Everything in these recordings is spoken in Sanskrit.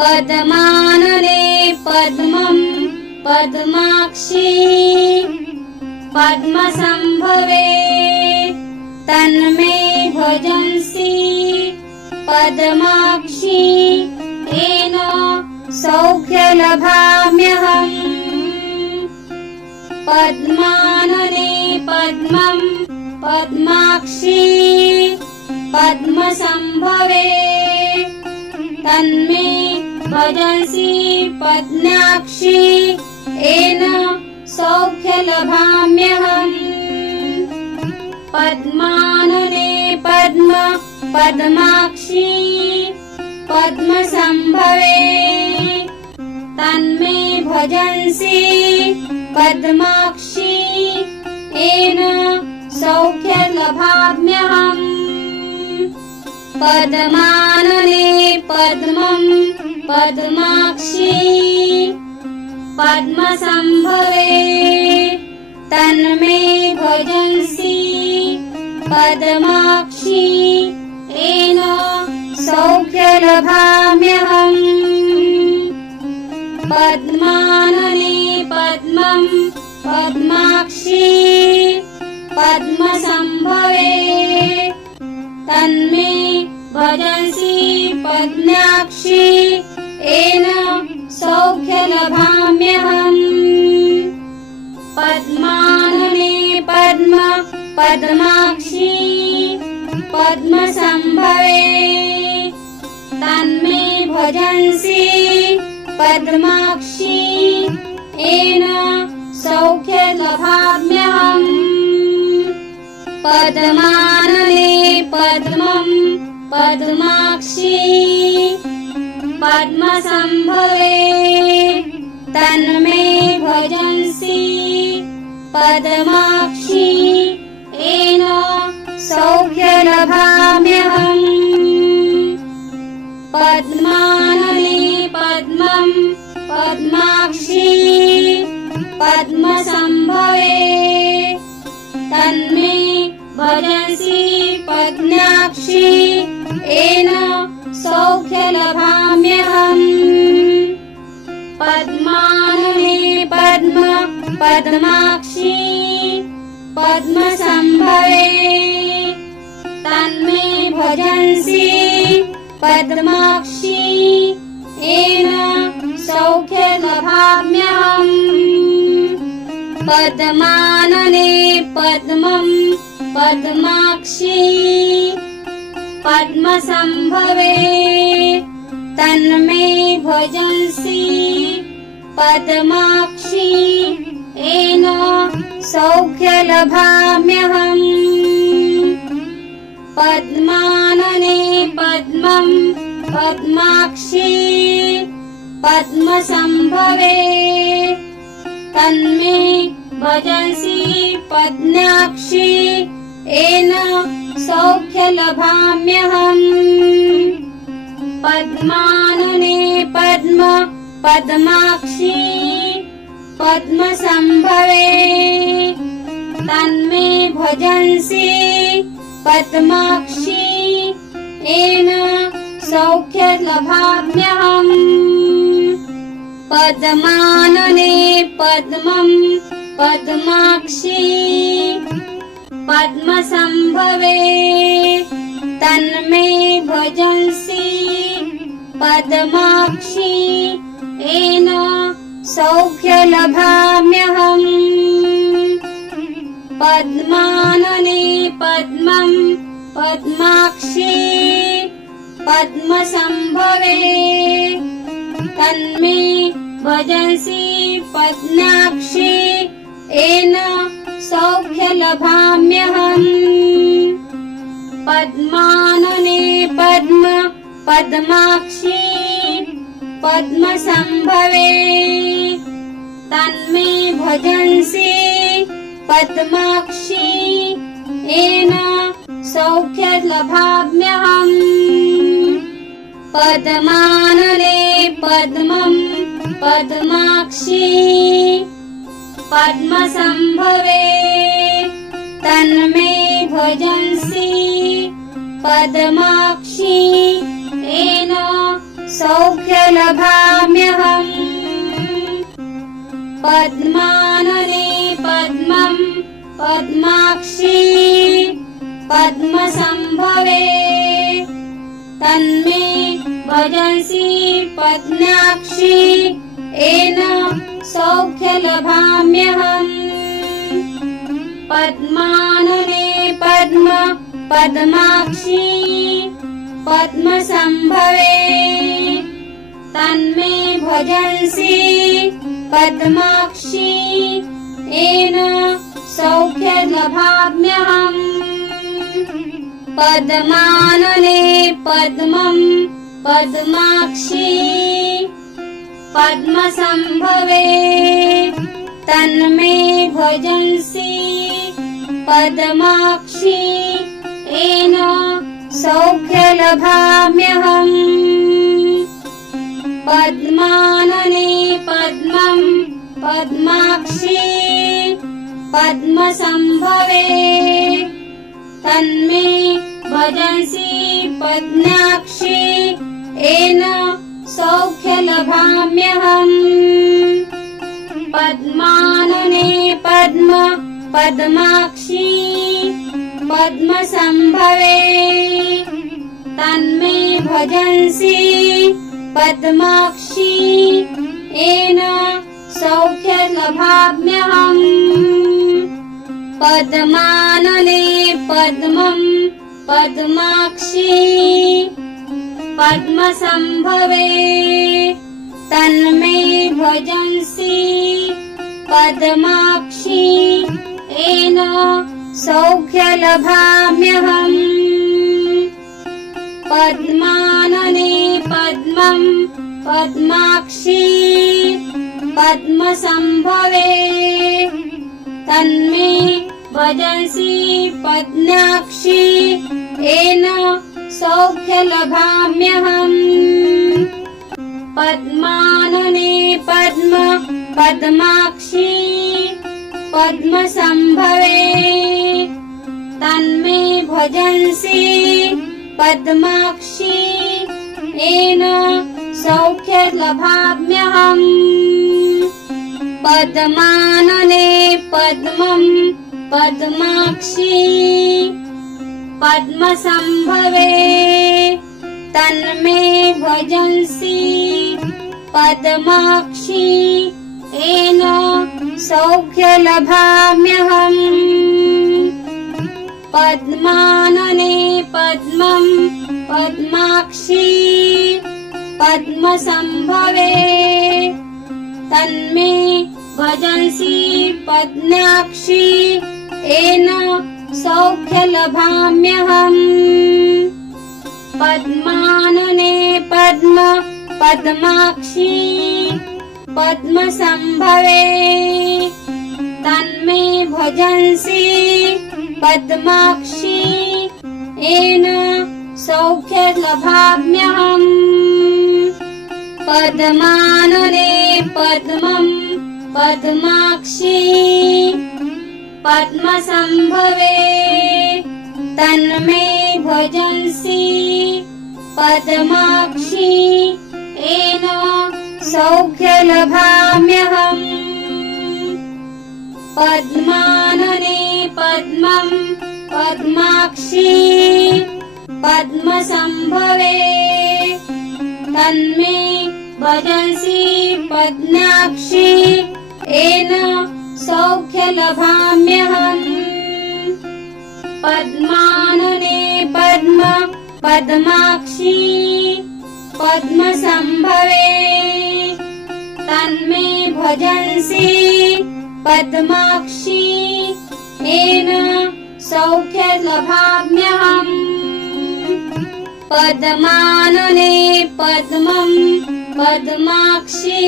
पद्मानने पद्मं पद्माक्षी पद्मसंभवे तन्मे भजंसि पद्माक्षी येन सौख्यलभाम्यहम्। पद्मानने पद्मं पद्माक्षी पद्मसंभवे तन्मे भजंसि पद्माक्षी येन सौख्यलभाम्यहम्। पद्मानने पद्म पद्माक्षी पद्मसंभवे तन्मे भजंसि पद्माक्षी येन सौख्यलभाम्यहम्। पद्मानने पद्मं पद्माक्षी पद्मसंभवे तन्मे भजंसि पद्माक्षी येन सौख्यलभाम्यहम्। पद्मानने पद्मं पद्माक्षी पद्मसंभवे तन्मे भजंसि पद्माक्षी येन सौख्यलभाम्यहम्। पद्मानने पद्म पद्माक्षी पद्मसंभवे तन्मे भजंसि पद्माक्षी येन सौख्यलभाम्यहम्। पद्मानने पद्मं पद्माक्षी पद्मसंभवे तन्मे भजंसि पद्माक्षी येन सौख्यलभाम्यहम्। पद्मानने पद्मं पद्माक्षी पद्मसंभवे तन्मे भजंसि पद्माक्षी येन सौख्यलभाम्यहम्। पद्मानने पद्म पद्माक्षी पद्मसंभवे तन्मे भजंसि पद्माक्षी येन सौख्यलभाम्यहम्। पद्मानने पद्मं पद्माक्षी पद्मसंभवे तन्मे भजंसि पद्माक्षी येन सौख्यलभाम्यहम्। पद्मानने पद्मं पद्माक्षी पद्मसंभवे तन्मे भजंसि पद्माक्षी येन सौख्यलभाम्यहम्। पद्मानने पद्म पद्माक्षी पद्मसंभवे तन्मे भजंसि पद्माक्षी येन सौख्यलभाम्यहम्। पद्मानने पद्मं पद्माक्षी पद्मसंभवे तन्मे भजंसि पद्माक्षी येन सौख्यलभाम्यहम्। पद्मानने पद्मं पद्माक्षी पद्मसंभवे तन्मे भजंसि पद्माक्षी येन सौख्यलभाम्यहम्। पद्मानने पद्म पद्माक्षी पद्मसंभवे तन्मे भजंसि पद्माक्षी येन सौख्यलभाम्यहम्। पद्मानने पद्मं पद्माक्षी पद्मसंभवे तन्मे भजंसि पद्माक्षी येन सौख्यलभाम्यहम् पद्मानने पद्मं पद्माक्षी पद्मसंभवे तन्मे भजन्सि पद्माक्षी येन सौख्यलभाम्यहम् पद्मानने पद्म पद्माक्षी पद्मसंभवे तन्मे भजन्सि पद्माक्षी येन सौख्यलभाम्यहम् पद्मानने पद्मं पद्माक्षी पद्मसंभवे तन्मे भजन्सि पद्माक्षी येन सौख्यलभाम्यहम् पद्मानने पद्मं पद्माक्षी पद्मसंभवे तन्मे भजन्सि पद्माक्षी येन सौख्यलभाम्यहम् पद्मानने पद्म पद्माक्षी पद्मसंभवे तन्मे भजन्सि पद्माक्षी येन सौख्यलभाम्यहम् पद्मानने पद्मं पद्माक्षी पद्मसंभवे तन्मे भजन्सि पद्माक्षी येन सौख्यलभाम्यहम् पद्मानने पद्मं पद्माक्षी पद्मसंभवे तन्मे भजन्सि पद्माक्षी येन सौख्यलभाम्यहम् पद्मानने पद्म पद्माक्षी पद्मसंभवे तन्मे भजन्सि पद्माक्षी येन सौख्यलभाम्यहम् पद्मानने पद्मं पद्माक्षी पद्मसंभवे तन्मे भजन्सि पद्माक्षी येन सौख्यलभाम्यहम् पद्मानने पद्मं पद्माक्षी पद्मसंभवे तन्मे भजन्सि पद्माक्षी येन सौख्यलभाम्यहम् पद्मानने पद्म पद्माक्षी पद्मसंभवे तन्मे भजन्सि पद्माक्षी येन सौख्यलभाम्यहम् पद्मानने पद्मं पद्माक्षी पद्मसंभवे तन्मे भजन्सि पद्माक्षी येन सौख्यलभाम्यहम् पद्मानने पद्मं पद्माक्षी पद्मसंभवे तन्मे भजन्सि पद्माक्षी येन सौख्यलभाम्यहम् पद्मानने पद्म पद्माक्षी पद्मसंभवे तन्मे भजन्सि पद्माक्षी येन सौख्यलभाम्यहम् पद्मानने पद्मं पद्माक्षी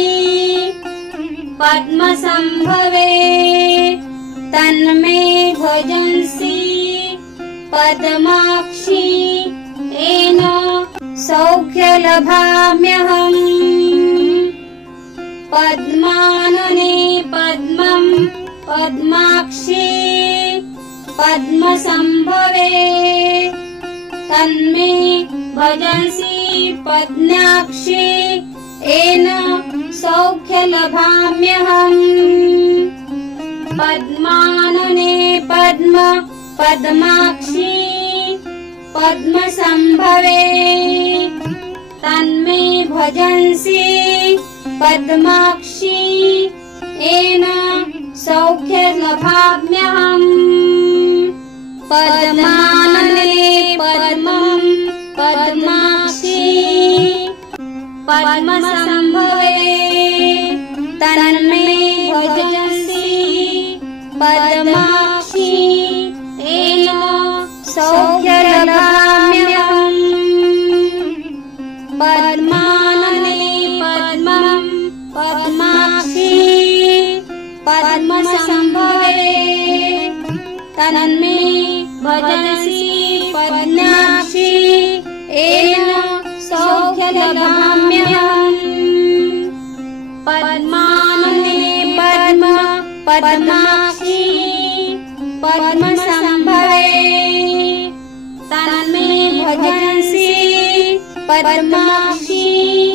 पद्मसंभवे तन्मे भजन्सि पद्माक्षी येन सौख्यलभाम्यहम् पद्मानने पद्मं पद्माक्षी पद्मसंभवे तन्मे भजन्सि पद्माक्षी येन सौख्यलभाम्यहम् पद्मानने पद्म पद्माक्षी पद्मसंभवे तन्मे भजन्सि पद्माक्षी येन सौख्यलभाम्यहम् पद्मानने पद्मं पद्माक्षी पद्मसंभवे तन्मे भजन्सि पद्माक्षी येन सौख्यलभाम्यहम् पद्मानने पद्मं पद्माक्षी पद्मसंभवे तन्मे भजन्सि पद्माक्षी येन सौख्यलभाम्यहम् पद्मानने पद्म पद्माक्षी पद्मसंभवे तन्मे भजन्सि पद्माक्षी